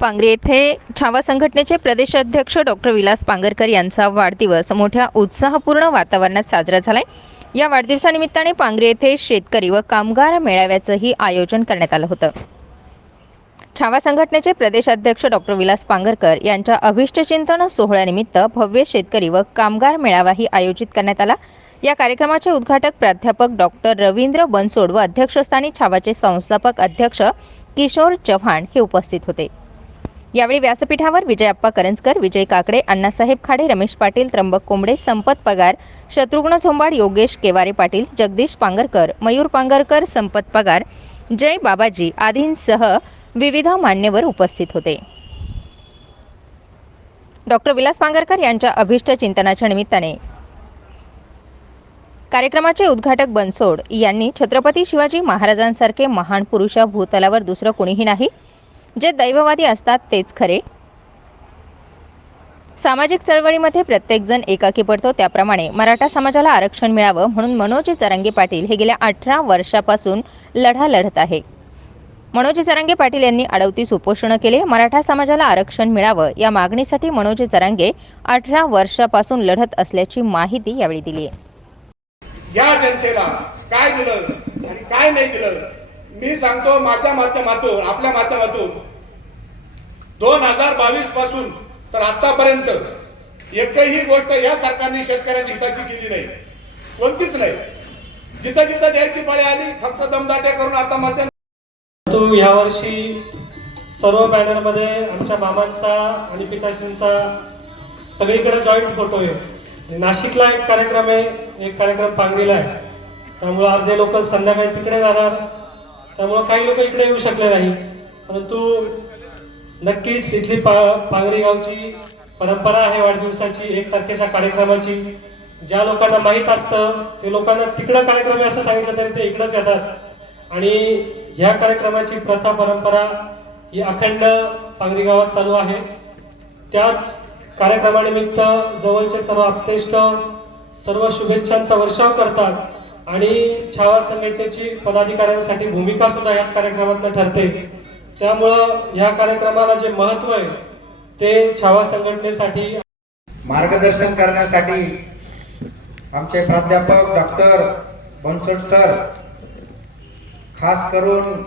पांगरी येथे छावा संघटनेचे प्रदेशाध्यक्ष डॉक्टर विलास पांगरकर यांचा वाढदिवस मोठ्या उत्साहपूर्ण वातावरणात साजरा झालाय. या वाढदिवसानिमित्ताने पांगरी येथे शेतकरी व कामगार मेळाव्याचंही आयोजन करण्यात आलं होतं. छावा संघटनेचे प्रदेशाध्यक्ष डॉक्टर विलास पांगरकर यांच्या अभिष्टचिंतन सोहळ्यानिमित्त भव्य शेतकरी व कामगार मेळावाही आयोजित करण्यात आला. या कार्यक्रमाचे उद्घाटक प्राध्यापक डॉक्टर रवींद्र बनसोड व अध्यक्षस्थानी छावाचे संस्थापक अध्यक्ष किशोर चव्हाण हे उपस्थित होते. यावेळी व्यासपीठावर विजयप्पा करंजकर विजय काकडे अण्णासाहेब खाडे रमेश पाटील त्र्यंबक कोंबडे संपत पगार शत्रुघ्न झोंबाड योगेश केवारे पाटील जगदीश पांगरकर मयूर पांगरकर संपत पगार जय बाबाजी आदींसह विविध मान्यवर उपस्थित होते. डॉक्टर विलास पांगरकर यांच्या अभिष्ट चिंतनाच्या निमित्ताने. कार्यक्रमाचे उद्घाटक बनसोड यांनी छत्रपती शिवाजी महाराजांसारखे महान पुरुष भूतलावर दुसरं कोणीही नाही. जे दैववादी असतात तेच खरे. सामाजिक चळवळीमध्ये प्रत्येकजण एकाकी पडतो त्याप्रमाणे मराठा समाजाला आरक्षण मिळावं म्हणून मनोजी जरांगे पाटील हे गेल्या अठरा वर्षापासून लढा लढत आहे. मनोजी जरांगे पाटील यांनी अडवतीस उपोषणं केले मराठा समाजाला आरक्षण मिळावं या मागणीसाठी मनोजी जरांगे अठरा वर्षापासून लढत असल्याची माहिती यावेळी दिली आहे. या जनतेला काय दिलं आणि काय नाही दिलं? मी सांगतो माझ्या माध्यमातून आपल्या माध्यमातून दोन हजार बावीसपासून तर आतापर्यंत एकही गोष्ट या सरकारने शेतकऱ्यांच्या हिताची केली नाही. कोणतीच नाही. जिथं जिथं द्यायची पाळी आली फक्त दमदाट्या करून आता मध्य परंतु यावर्षी सर्व बॅनरमध्ये आमच्या मामांचा आणि पिताश्रींचा सगळीकडे जॉईंट फोटो आहे. नाशिकला एक कार्यक्रम आहे एक कार्यक्रम पांगरीला आहे. त्यामुळं अर्धे लोक संध्याकाळी तिकडे जाणार. त्यामुळं काही लोक इकडे येऊ शकले नाही. परंतु नक्कीच इथली पा पांगरी गावची परंपरा आहे वाढदिवसाची एक तारखेच्या कार्यक्रमाची. ज्या लोकांना माहीत असतं ते लोकांना तिकडं कार्यक्रम आहे असं सांगितलं तरी ते इकडंच येतात. आणि ह्या कार्यक्रमाची प्रथा परंपरा ही अखंड पांगरी गावात चालू आहे. त्याच कार्यक्रमानिमित्त जवळचे सर्व आप्तेष्ट सर्व शुभेच्छांचा वर्षाव करतात आणि छावा संघटनेची पदाधिकाऱ्यांसाठी भूमिका सुद्धा याच कार्यक्रमातून ठरते. त्यामुळं ह्या कार्यक्रमाला जे महत्त्व आहे ते छावा संघटनेसाठी मार्गदर्शन करण्यासाठी आमचे प्राध्यापक डॉक्टर बनसट सर खास करून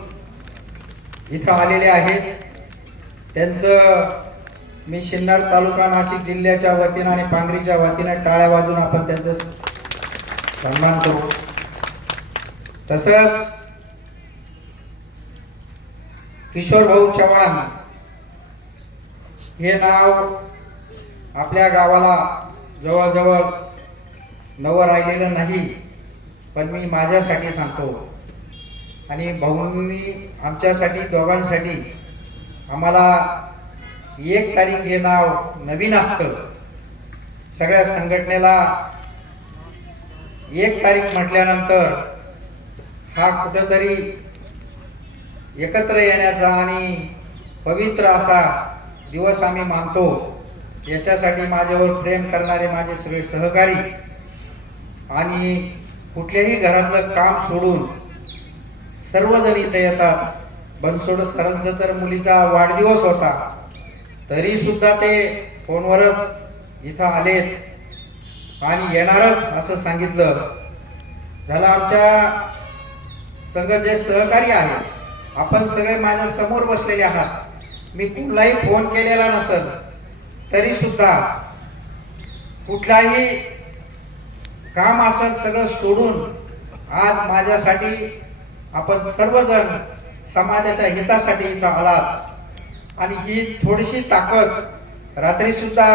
इथं आलेले आहेत. त्यांचं मी शिन्नर तालुका नाशिक जिल्ह्याच्या वतीनं आणि पांगरीच्या वतीनं टाळ्या वाजून आपण त्यांचं सन्मान करू. तसंच किशोर भाऊ चव्हाण. हे नाव आपल्या गावाला जवळजवळ नवं राहिलेलं नाही पण मी माझ्यासाठी सांगतो. आणि भाऊंनी आमच्यासाठी दोघांसाठी आम्हाला एक तारीख हे नाव नवीन असतं. सगळ्या संघटनेला एक तारीख म्हटल्यानंतर हा कुठंतरी एकत्र येण्याचा आणि पवित्र असा दिवस आम्ही मानतो. याच्यासाठी माझ्यावर प्रेम करणारे माझे सगळे सहकारी आणि कुठल्याही घरातलं काम सोडून सर्वजण इथं येतात. बनसोड सरांचं तर मुलीचा वाढदिवस होता. तरी सुद्धा ते फोनवरच इथं आलेत आणि येणारच असं सांगितलं. झालं आमच्या संघ जे सहकारी आहेत आपण सगळे माझ्यासमोर बसलेले आहात. मी कुठलाही फोन केलेला नसल तरी सुद्धा कुठलाही काम असेल सगळं सोडून आज माझ्यासाठी आपण सर्वजण समाजाच्या हितासाठी इथं आलात. आणि ही थोडीशी ताकद रात्री सुद्धा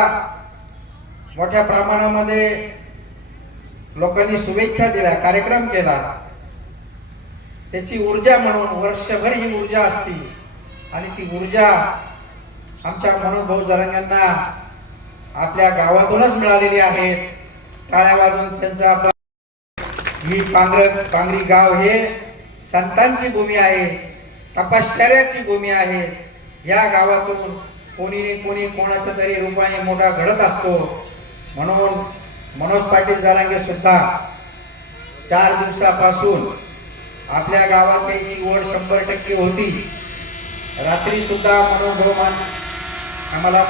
मोठ्या प्रमाणामध्ये लोकांनी शुभेच्छा दिल्या कार्यक्रम केला. त्याची ऊर्जा म्हणून वर्षभर ही ऊर्जा असते. आणि ती ऊर्जा आमच्या मनोज भाऊ जरांगांना आपल्या गावातूनच मिळालेली आहे. टाळ्या वाजून त्यांचा ही पांगर पांगरी गाव हे संतांची भूमी आहे तपश्चर्याची भूमी आहे. या गावातून कोणीने कोणी कोणाच्या तरी रूपाने मोठा घडत असतो. म्हणून मनोज पाटील जरांगे सुद्धा चार दिवसापासून आपल्या गावात त्याची ओढ शंभर टक्के होती. रात्री सुद्धा मनोभवमान आम्हाला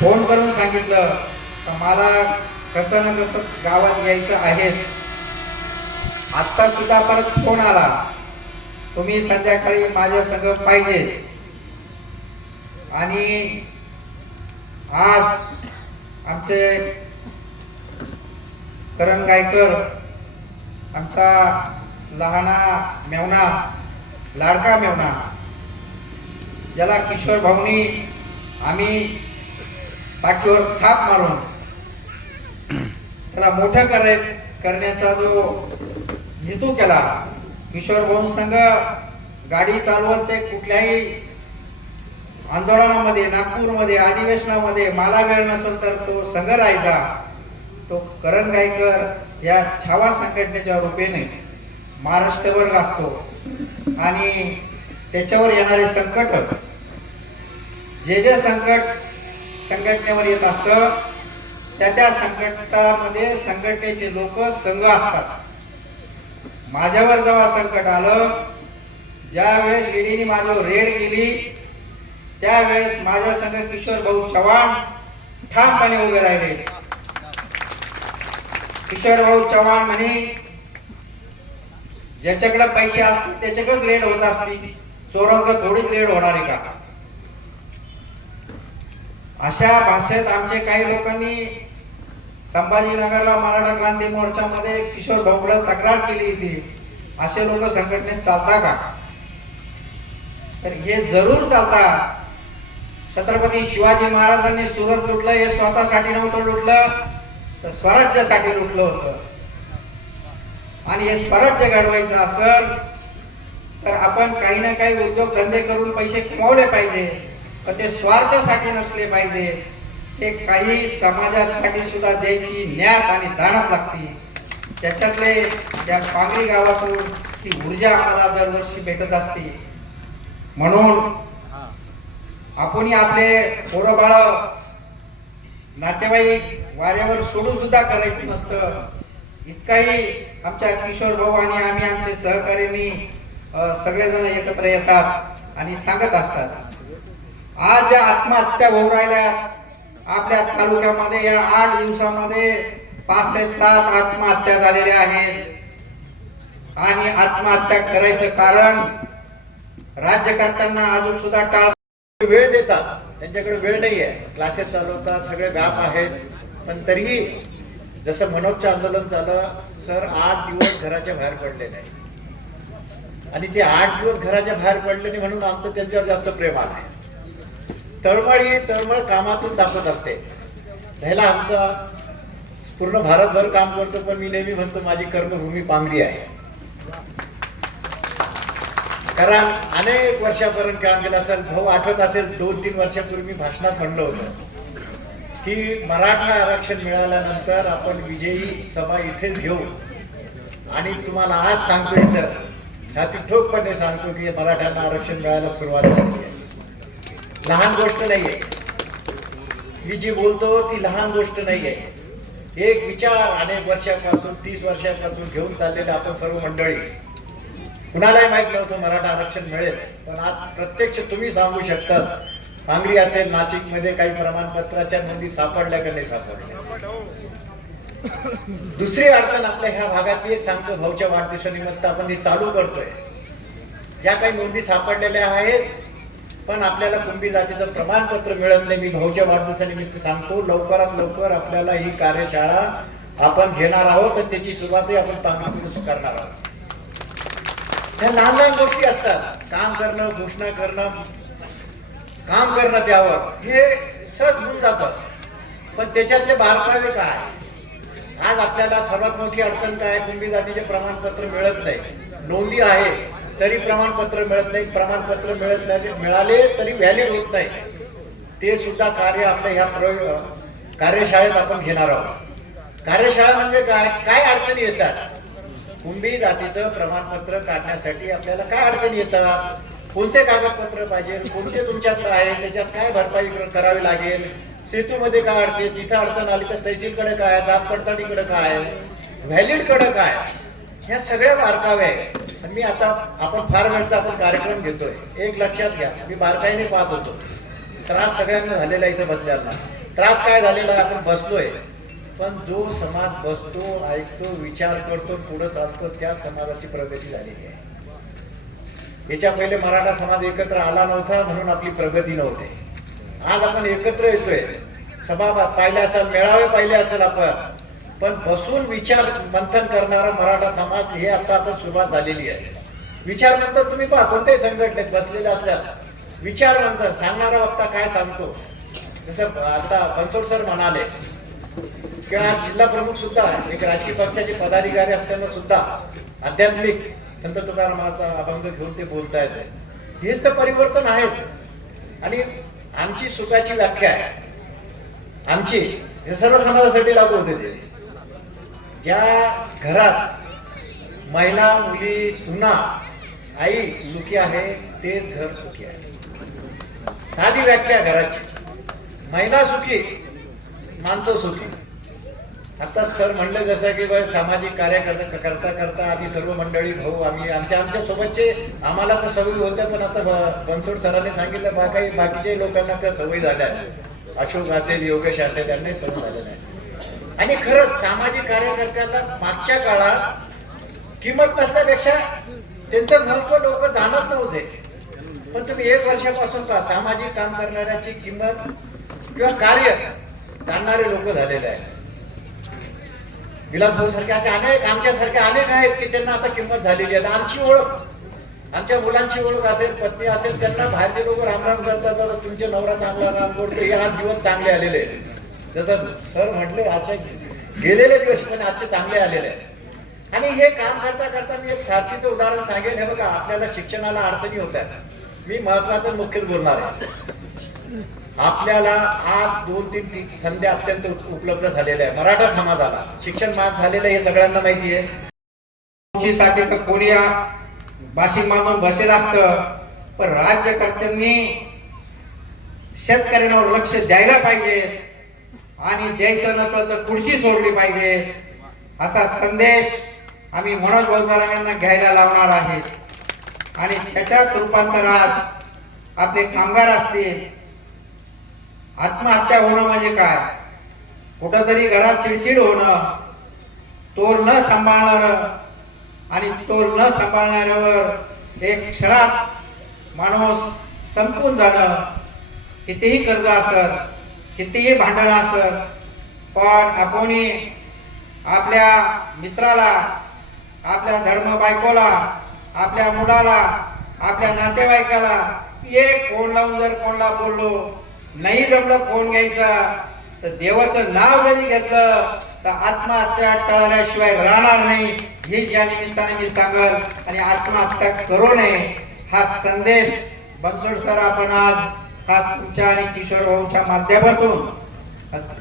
फोन करून सांगितलं तर मला कसं ना कसं गावात यायचं आहे. आत्ता सुद्धा परत फोन आला. तुम्ही संध्याकाळी माझ्या संग पाहिजे. आणि आज आमचे करण गायकर आमचा लहाना मेवना लाडका मेवना ज्याला किशोर भाऊनी आम्ही पाठीवर थाप मारून त्याला मोठं करे करण्याचा जो हेतू केला किशोर भाऊ संघ गाडी चालवत ते कुठल्याही आंदोलनामध्ये नागपूरमध्ये अधिवेशनामध्ये मला वेळ नसेल तर तो संघ राहायचा. तो करण गायकर या छावा संघटनेच्या रूपेने महाराष्ट्रभर गाजतो आणि त्याच्यावर येणारे संकट जे जे संकट संघटनेवर येत असतं त्या त्या संकटामध्ये संघटनेचे लोक संघ असतात. माझ्यावर जेव्हा संकट आलं ज्या वेळेस ईडीने माझ्यावर रेड केली त्यावेळेस माझ्या संघ किशोर भाऊ चव्हाण ठामपणे उभे राहिले. किशोर भाऊ चव्हाण म्हणे ज्याच्याकडे पैसे असतील त्याच्याकडेच रेड होत असती चोरंक थोडीच रेड होणार आहे का? अशा भाषेत आमचे काही लोकांनी संभाजीनगरला मराठा क्रांती मोर्चामध्ये किशोर भाऊकडे तक्रार केली होती. असे लोक संघटनेत चालता का? तर हे जरूर चालता. छत्रपती शिवाजी महाराजांनी सुरत लुटलं हे स्वतःसाठी नव्हतं लुटलं तर स्वराज्यासाठी लुटलं होतं. आणि हे स्वराज्य घडवायचं असेल तर आपण काही ना काही उद्योगधंदे करून पैसे कमवले पाहिजे पण ते स्वार्थासाठी नसले पाहिजे. ते काही समाजासाठी सुद्धा द्यायची ज्ञात आणि दानात लागते. त्याच्यातले त्या पांगरी गावातून ती ऊर्जा आम्हाला दरवर्षी भेटत असते. म्हणून आपण आपले पोरं बाळ नातेवाईक वाऱ्यावर सोडून सुद्धा करायचं नसतं. इतकाही आमच्या किशोर भाऊ आणि आम्ही आमचे सहकार्यांनी सगळेजण एकत्र येतात आणि सांगत असतात. आज ज्या आत्महत्या होऊ राहिल्या आपल्या तालुक्यामध्ये या आठ दिवसामध्ये पाच ते सात आत्महत्या झालेल्या आहेत. आणि आत्महत्या करायचं कारण राज्यकर्त्यांना अजून सुद्धा टाळ वेळ देतात. त्यांच्याकडे वेळ नाही आहे क्लासेस चालवतात सगळे व्याप आहेत. पण तरीही जसं मनोजचं आंदोलन झालं सर आठ दिवस घराच्या बाहेर पडले नाही. आणि ते आठ दिवस घराच्या बाहेर पडले नाही म्हणून आमचं त्यांच्यावर जास्त प्रेम आलं आहे तळमळ ही तळमळ कामातून दाखवत असते. राहिला आमचा पूर्ण भारतभर काम करतो पण मी नेहमी म्हणतो माझी कर्मभूमी पांगरी आहे. कारण अनेक वर्षापर्यंत काम केलं असेल भाऊ आठवत असेल दोन तीन वर्षापूर्वी मी भाषणात म्हणलं होतं. की मराठा आरक्षण मिळाल्यानंतर आपण विजयी सभा इथेच घेऊ. आणि तुम्हाला आज सांगतो इथं छाती ठोकपणे सांगतो की मराठ्यांना आरक्षण मिळायला सुरुवात झाली आहे. लहान गोष्ट नाही आहे मी जी बोलतो ती लहान गोष्ट नाही आहे एक विचार अनेक वर्षापासून तीस वर्षापासून घेऊन चाललेले आपण सर्व मंडळी. कुणालाही माहीत नव्हतं मराठा आरक्षण मिळेल पण आज प्रत्यक्ष तुम्ही सांगू शकतात पांगरी असेल नाशिकमध्ये काही प्रमाणपत्राच्या नोंदी सापडल्या का नाही सापडल्या? दुसरी अडचण आपल्या ह्या भागातली एक सांगतो भाऊच्या वाढदिवसानिमित्त आपण हे चालू करतोय. ज्या काही नोंदी सापडलेल्या आहेत पण आपल्याला कुंभी जातीचं प्रमाणपत्र मिळत नाही मी भाऊच्या वाढदिवसानिमित्त सांगतो लवकरात लवकर आपल्याला ही कार्यशाळा आपण घेणार आहोत तर त्याची सुरुवातही आपण पांगरीतूनच करणार आहोत. ह्या लहान लहान गोष्टी असतात. काम करणं घोषणा करणं काम करणं त्यावर हे सहज होऊन जातं. पण त्याच्यातले बारकावे काय? आज आपल्याला सर्वात मोठी अडचण काय? कुंभी जातीचे प्रमाणपत्र मिळत नाही. नोंदी आहे तरी प्रमाणपत्र मिळत नाही. प्रमाणपत्र मिळत नाही मिळाले तरी व्हॅलिड होत नाही. ते सुद्धा कार्य आपल्या ह्या प्रयोग कार्यशाळेत आपण घेणार आहोत. कार्यशाळा म्हणजे काय? काय अडचणी येतात? कुंभी जातीचं प्रमाणपत्र काढण्यासाठी आपल्याला काय अडचणी येतात? कोणते कागदपत्र पाहिजे? कोणते तुमच्यात आहे? त्याच्यात काय भरपाई करावी लागेल? सेतूमध्ये काय अडचण तिथं अडचण आली तर तहसीलकडे काय? जात पडताळीकडे काय? व्हॅलिडकडे काय? ह्या सगळ्या बारकावे आहेत. आणि मी आता आपण फार वेळचा आपण कार्यक्रम घेतोय. एक लक्षात घ्या. मी बारकाईने पाहत होतो. त्रास सगळ्यांना झालेला आहे इथं बसल्याला त्रास काय झालेला? आहे आपण बसलोय पण जो समाज बसतो ऐकतो विचार करतो पुढे चालतो त्या समाजाची प्रगती झालेली आहे. याच्या पहिले मराठा समाज एकत्र आला नव्हता म्हणून आपली प्रगती नव्हते. आज आपण एकत्र येतोय. सभा पाहिले असाल मेळावे पाहिले असेल आपण. पण बसून विचार मंथन करणारा मराठा समाज हे आता आपण सुरुवात झालेली आहे. विचार म्हणतात तुम्ही पहा कोणत्याही संघटनेत बसलेले असल्या विचार म्हणतात सांगणारा वक्ता काय सांगतो? जसं आता बनसोड सर म्हणाले किंवा आज जिल्हा प्रमुख सुद्धा एक राजकीय पक्षाचे पदाधिकारी असताना सुद्धा आध्यात्मिक संत तुकारामाचा अभंग घेऊन ते बोलतायत. हेच तर परिवर्तन आहेत. आणि आमची सुखाची व्याख्या आहे. आमची हे सर्व समाजासाठी लागू होते ते. ज्या घरात महिला मुली सुना आई सुखी आहे तेच घर सुखी आहे. साधी व्याख्या घराची. महिला सुखी माणसं सुखी. आता सर म्हणलं जसं की बस सामाजिक कार्य करता करता करता आम्ही सर्व मंडळी भाऊ आम्ही आमच्या आमच्या सोबतचे आम्हाला तर सवयी होत्या पण आता ब- बनसोड सरांनी सांगितलं बा काही बाकीच्या लोकांना त्या सवयी झाल्या आहेत. अशोक असेल योगेश असेल यांनाही सवय झालेलं आहे आणि खरंच सामाजिक कार्यकर्त्यांना मागच्या काळात किंमत नसल्यापेक्षा त्यांचं महत्त्व लोक जाणत नव्हते. पण तुम्ही एक वर्षापासून पहा सामाजिक काम करणाऱ्याची किंमत किंवा कार्य जाणणारे लोक झालेले आहेत. विलासभाऊ सारखे असे अनेक आमच्यासारखे अनेक आहेत की त्यांना आता किंमत झालेली आहे. आमची ओळख आमच्या मुलांची ओळख असेल पत्नी असेल त्यांना बाहेरचे लोक रामराम करतात बाबा तुमचे नवरा चांगला काम करतो हे आज दिवस चांगले आलेले आहेत जसं सर म्हटले आजचे गेलेले दिवस पण आजचे चांगले आलेले आहेत. आणि हे काम करता करता मी एक सारखीचं उदाहरण सांगेल. हे बघा आपल्याला शिक्षणाला अडचणी होत मी महत्वाचं मुख्यच बोलणार आहे. आपल्याला आज दोन तीन ती अत्यंत उपलब्ध झालेल्या आहे. मराठा समाजाला शिक्षण मात झालेलं हे सगळ्यांना माहिती आहे. साठी तर कोणी या बाशिंग मानून बसेल असतं पण राज्यकर्त्यांनी शेतकऱ्यांवर लक्ष द्यायला पाहिजे आणि द्यायचं नसेल तर खुर्ची सोडली पाहिजे. असा संदेश आम्ही मनोज भाऊसाहेब यांना घ्यायला लावणार आहे. आणि त्याच्यात रूपांतर आज आपले कामगार असतील आत्महत्या होणं म्हणजे काय? कुठंतरी घरात चिडचिड होणं तोर न सांभाळणार आणि तोर न सांभाळणाऱ्यावर एक क्षणात माणूस संपून जाणं कितीही कर्ज असत कितीही भांडण असत पण आपण आपल्या मित्राला आपल्या धर्म बायकोला आपल्या मुलाला आपल्या नातेवाईकाला एक फोन लावून जर कोणला बोललो नाही जमलं फोन घ्यायचा? तर देवाचं नाव जरी घेतलं तर आत्महत्या टळल्याशिवाय राहणार नाही. हेच या निमित्ताने मी सांगल आणि आत्महत्या करू नये हा संदेश बनसोड सर आपण आज खास तुमच्या आणि किशोर भाऊच्या माध्यमातून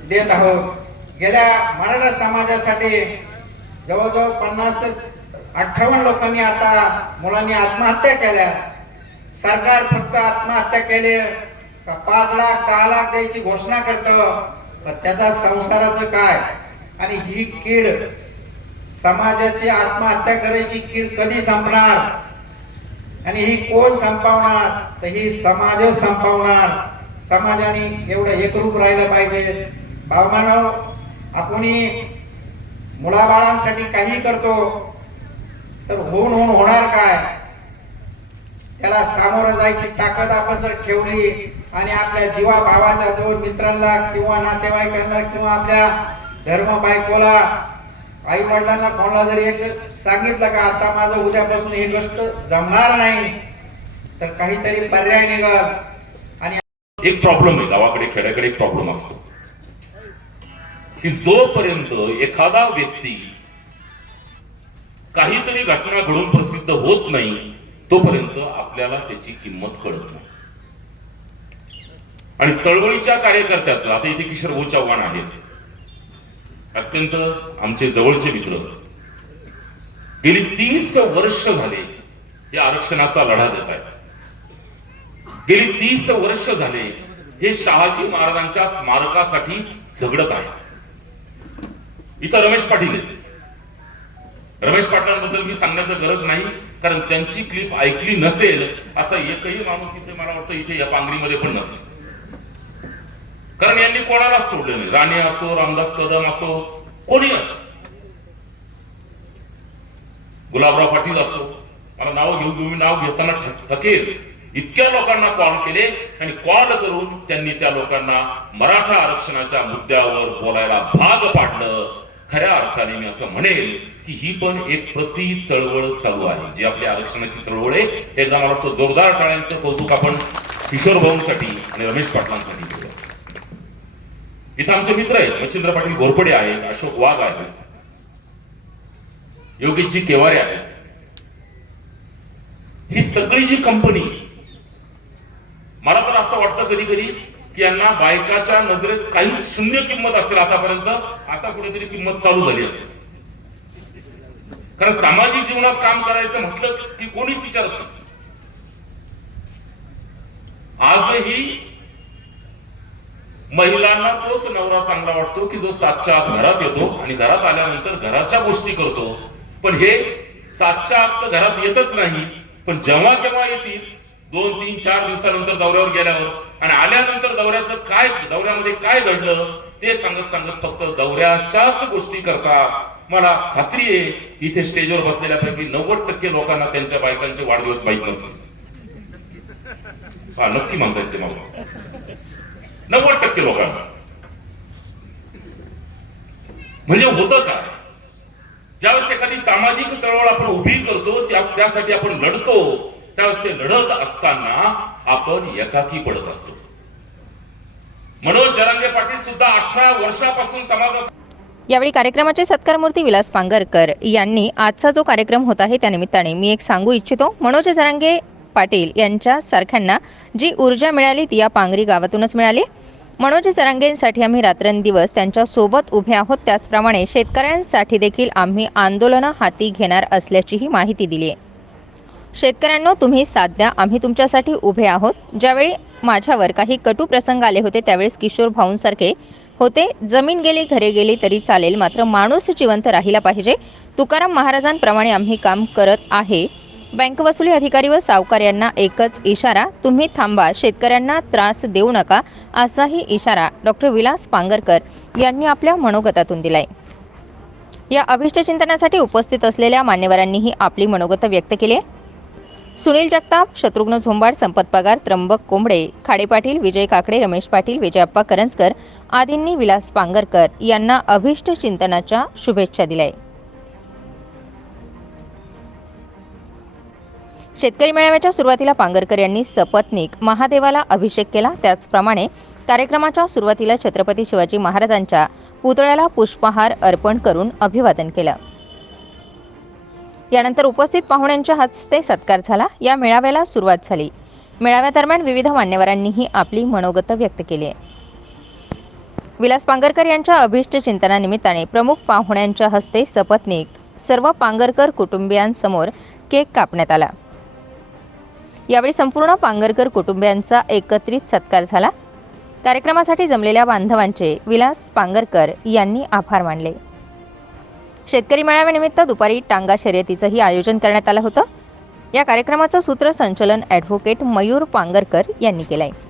देत आहोत. गेल्या मराठा समाजासाठी जवळजवळ पन्नास ते अठ्ठावन्न लोकांनी आता मुलांनी आत्महत्या केल्या. सरकार फक्त आत्महत्या केले का पाच लाख दहा लाख द्यायची घोषणा करतं? त्याचा संसाराचं काय? आणि ही कीड समाजाची आत्महत्या करायची कीड कधी संपणार? आणि ही कोण संपवणार? तर ही समाजच संपवणार. समाजाने एवढं एकरूप राहिलं पाहिजे. भावमानव आपण मुलाबाळांसाठी काही करतो तर होऊन होऊन होणार काय? त्याला सामोरं जायची ताकद आपण जर ठेवली आणि आपल्या जीवा भावाच्या दोन मित्रांना किंवा नातेवाईकांना किंवा आपल्या धर्म बायकोला आई वडिलांना कोणाला जरी एक सांगितलं का आता माझं उद्यापासून ही गोष्ट जमणार नाही तर काहीतरी पर्याय निघाल. आणि एक प्रॉब्लेम आहे गावाकडे खेड्याकडे एक प्रॉब्लेम असतो. की जोपर्यंत एखादा व्यक्ती काहीतरी घटना घडून प्रसिद्ध होत नाही तोपर्यंत आपल्याला त्याची किंमत कळत नाही. आणि चळवळीच्या कार्यकर्त्याचं आता इथे किशोर भाऊ चव्हाण आहेत. अत्यंत आमचे जवळचे मित्र. गेली तीस वर्ष झाले या आरक्षणाचा लढा देत आहेत. गेली तीस वर्ष झाले हे शहाजी महाराजांच्या स्मारकासाठी झगडत आहे इथं रमेश पाटील आहेत. रमेश पाटलांबद्दल मी सांगण्याचं गरज नाही कारण त्यांची क्लिप ऐकली नसेल असा एकही माणूस इथे मला वाटतं इथे या पांगरीमध्ये पण नसेल. कारण यांनी कोणालाच सोडलं नाही? राणे असो रामदास कदम असो कोणी असो? गुलाबराव पाटील असो. मला नाव घेऊ घेऊ मी नाव घेताना थकेल. इतक्या लोकांना कॉल केले आणि कॉल करून त्यांनी त्या लोकांना मराठा आरक्षणाच्या मुद्द्यावर बोलायला भाग पाडलं. खऱ्या अर्थाने मी असं म्हणेल की ही पण एक प्रति चळवळ चालू आहे. जी आपली आरक्षणाची चळवळ आहे. एकदा मला वाटतं जोरदार टाळ्यांचं कौतुक आपण किशोर भाऊंसाठी आणि रमेश पाटलांसाठी केलं. इथं आमचे मित्र आहेत. मच्छिंद्र पाटील घोरपडे आहेत अशोक वाघ आहेत. योगेशजी केवारे आहेत. ही सगळी जी कंपनी मला तर असं वाटतं कधी कधी की यांना बायकाच्या नजरेत काहीच शून्य किंमत असेल आतापर्यंत आता कुठेतरी किंमत चालू झाली असेल. कारण सामाजिक जीवनात काम करायचं म्हटलं की कोणीच विचारत नाही. आजही महिलांना तोच नवरा चांगला वाटतो की जो सातच्या आत घरात येतो आणि घरात आल्यानंतर घराच्या गोष्टी करतो. पण हे सातच्या आत तर घरात येतच नाही पण जेव्हा केव्हा येतील दोन तीन चार दिवसानंतर दौऱ्यावर गेल्यावर आणि आल्यानंतर दौऱ्याचं काय दौऱ्यामध्ये काय घडलं ते सांगत सांगत फक्त दौऱ्याच्याच गोष्टी करता मला खात्री आहे की इथे स्टेजवर बसलेल्यापैकी नव्वद टक्के लोकांना त्यांच्या बायकांचे वाढदिवस माहीत नसेल हा नक्की म्हणतायत ते मला. नव्वद टक्के लोकांना. म्हणजे होतं काय? ज्यावेळेस एखादी सामाजिक चळवळ आपण उभी करतो त्या त्यासाठी आपण लढतो त्यावेळेस ते लढत असताना आपण एकाकी पडत असतो. मनोज जरांगे पाटील सुद्धा अठरा वर्षापासून समाजा यावेळी कार्यक्रमाचे सत्कारमूर्ती विलास पांगरकर यांनी आजचा जो कार्यक्रम होत आहे त्यानिमित्ताने मी एक सांगू इच्छितो. मनोज जरांगे पाटील यांच्या सारख्यांना जी ऊर्जा मिळाली ती या पांगरी गावातूनच मिळाली. मनोज जरांगेंसाठी आम्ही रात्रंदिवस त्यांच्यासोबत उभे आहोत. त्याचप्रमाणे शेतकऱ्यांसाठी देखील आम्ही आंदोलनं हाती घेणार असल्याचीही माहिती दिली आहे. शेतकऱ्यांनो तुम्ही साथ द्या. आम्ही तुमच्यासाठी उभे आहोत. ज्यावेळी माझ्यावर काही कटू प्रसंग आले होते त्यावेळेस किशोर भाऊंसारखे होते. जमीन गेली घरे गेली तरी चालेल. मात्र माणूस जिवंत राहिला पाहिजे. तुकाराम महाराजांप्रमाणे आम्ही काम करत आहे. बँक वसुली अधिकारी व सावकार यांना एकच इशारा तुम्ही थांबा शेतकऱ्यांना त्रास देऊ नका असाही इशारा डॉक्टर विलास पांगरकर यांनी आपल्या मनोगतातून दिलाय. या अभिष्ट चिंतनासाठी उपस्थित असलेल्या मान्यवरांनीही आपली मनोगत व्यक्त केली आहे. सुनील जगताप शत्रुघ्न झोंबाड संपत पगार त्र्यंबक कोंबडे खाडे पाटील विजय काकडे रमेश पाटील विजयाप्पा करंजकर आदींनी विलास पांगरकर यांना अभिष्ट चिंतनाच्या शुभेच्छा दिल्या शेतकरी मेळाव्याच्या सुरुवातीला पांगरकर यांनी सपत्नीक महादेवाला अभिषेक केला. त्याचप्रमाणे कार्यक्रमाच्या सुरुवातीला छत्रपती शिवाजी महाराजांच्या पुतळ्याला पुष्पहार अर्पण करून अभिवादन केलं. यानंतर उपस्थित पाहुण्यांच्या हस्ते सत्कार झाला. या मेळाव्याला सुरुवात झाली. मेळाव्यादरम्यान विविध मान्यवरांनीही आपली मनोगत व्यक्त केली आहे. विलास पांगरकर यांच्या अभिष्ट चिंतनानिमित्ताने प्रमुख पाहुण्यांच्या हस्ते सपत्नीक सर्व पांगरकर कुटुंबियांसमोर केक कापण्यात आला. यावेळी संपूर्ण पांगरकर कुटुंबियांचा एकत्रित सत्कार झाला. कार्यक्रमासाठी जमलेल्या बांधवांचे विलास पांगरकर यांनी आभार मानले. शेतकरी मेळाव्यानिमित्त दुपारी टांगा शर्यतीचंही आयोजन करण्यात आलं होतं. या कार्यक्रमाचं सूत्रसंचलन ॲडव्होकेट मयूर पांगरकर यांनी केलं आहे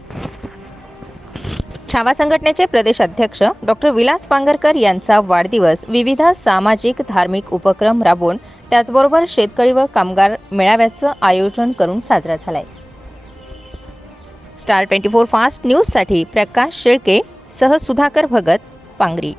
छावा संघटनेचे प्रदेश अध्यक्ष डॉक्टर विलास पांगरकर यांचा वाढदिवस विविध सामाजिक धार्मिक उपक्रम राबवून त्याचबरोबर शेतकरी व कामगार मेळाव्याचं आयोजन करून साजरा झालाय. स्टार ट्वेंटी फोर फास्ट न्यूजसाठी प्रकाश शेळके सह सुधाकर भगत पांगरी.